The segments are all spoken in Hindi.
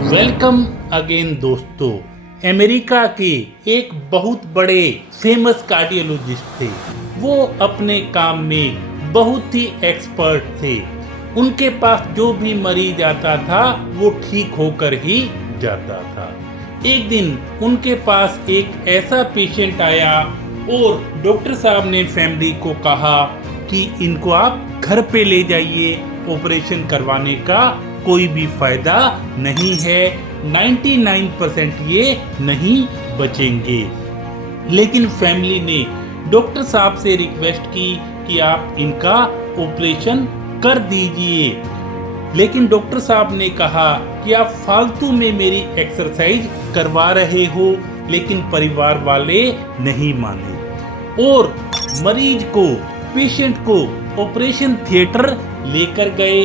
वेलकम अगेन दोस्तों। अमेरिका के एक बहुत बड़े फेमस कार्डियोलॉजिस्ट थे। वो अपने काम में बहुत ही एक्सपर्ट थे। उनके पास जो भी मरीज आता था वो ठीक होकर ही जाता था। एक दिन उनके पास एक ऐसा पेशेंट आया और डॉक्टर साहब ने फैमिली को कहा कि इनको आप घर पे ले जाइए, ऑपरेशन करवाने का कोई भी फायदा नहीं है, 99% ये नहीं बचेंगे। लेकिन फैमिली ने डॉक्टर साहब से रिक्वेस्ट की कि आप इनका ऑपरेशन कर दीजिए। लेकिन डॉक्टर साहब ने कहा कि आप फालतू में मेरी एक्सरसाइज करवा रहे हो, लेकिन परिवार वाले नहीं माने और मरीज को, पेशेंट को ऑपरेशन थिएटर लेकर गए।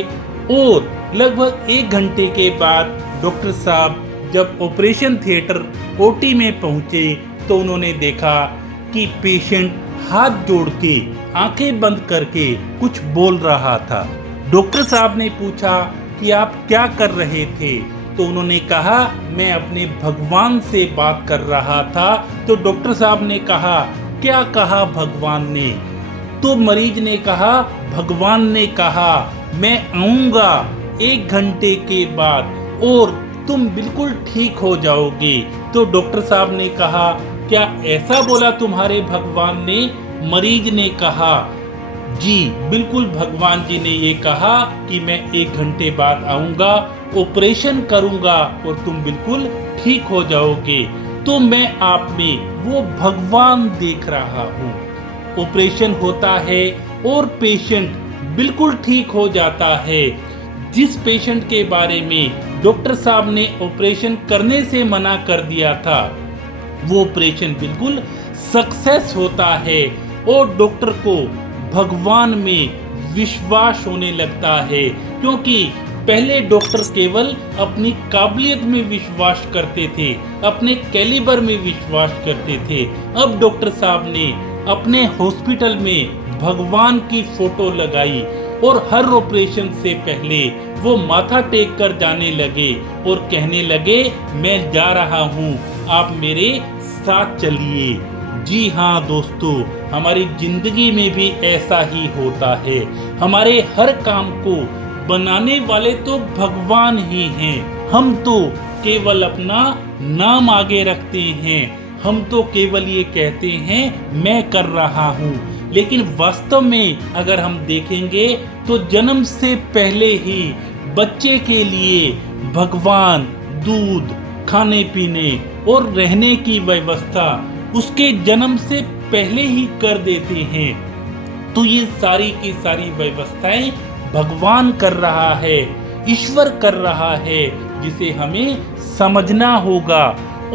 और लगभग 1 घंटे के बाद डॉक्टर साहब जब ऑपरेशन थिएटर ओटी में पहुंचे तो उन्होंने देखा कि पेशेंट हाथ जोड़ के, आंखें बंद करके कुछ बोल रहा था। डॉक्टर साहब ने पूछा कि आप क्या कर रहे थे? तो उन्होंने कहा मैं अपने भगवान से बात कर रहा था। तो डॉक्टर साहब ने कहा क्या कहा भगवान ने? तो मरीज ने कहा भगवान ने कहा मैं आऊंगा 1 घंटे के बाद और तुम बिल्कुल ठीक हो जाओगे। तो डॉक्टर साहब ने कहा क्या ऐसा बोला तुम्हारे भगवान ने? मरीज ने कहा जी बिल्कुल, भगवान जी ने ये कहा कि मैं 1 घंटे बाद आऊंगा, ऑपरेशन करूंगा और तुम बिल्कुल ठीक हो जाओगे। तो मैं आप में वो भगवान देख रहा हूँ। ऑपरेशन होता है और पेशेंट बिल्कुल ठीक हो जाता है। जिस पेशेंट के बारे में डॉक्टर साहब ने ऑपरेशन करने से मना कर दिया था, वो ऑपरेशन बिल्कुल सक्सेस होता है और डॉक्टर को भगवान में विश्वास होने लगता है। क्योंकि पहले डॉक्टर केवल अपनी काबिलियत में विश्वास करते थे, अपने कैलिबर में विश्वास करते थे। अब डॉक्टर साहब ने अपने हॉस्पिटल में भगवान की फोटो लगाई और हर ऑपरेशन से पहले वो माथा टेक कर जाने लगे और कहने लगे मैं जा रहा हूँ, आप मेरे साथ चलिए। जी हाँ दोस्तों, हमारी जिंदगी में भी ऐसा ही होता है। हमारे हर काम को बनाने वाले तो भगवान ही हैं। हम तो केवल अपना नाम आगे रखते हैं, हम तो केवल ये कहते हैं मैं कर रहा हूँ। लेकिन वास्तव में अगर हम देखेंगे तो जन्म से पहले ही बच्चे के लिए भगवान दूध, खाने पीने और रहने की व्यवस्था उसके जन्म से पहले ही कर देते हैं। तो ये सारी की सारी व्यवस्थाएं भगवान कर रहा है, ईश्वर कर रहा है, जिसे हमें समझना होगा।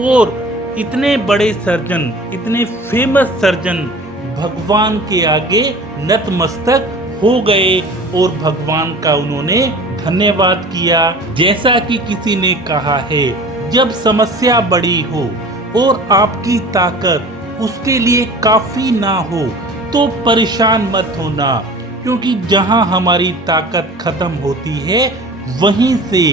और इतने बड़े सर्जन, इतने फेमस सर्जन भगवान के आगे नतमस्तक हो गए और भगवान का उन्होंने धन्यवाद किया। जैसा कि किसी ने कहा है, जब समस्या बड़ी हो और आपकी ताकत उसके लिए काफी ना हो तो परेशान मत होना, क्योंकि जहां हमारी ताकत खत्म होती है वहीं से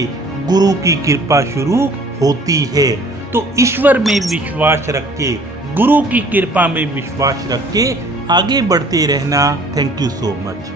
गुरु की कृपा शुरू होती है। तो ईश्वर में विश्वास रख के, गुरु की कृपा में विश्वास रख के आगे बढ़ते रहना। Thank you so much.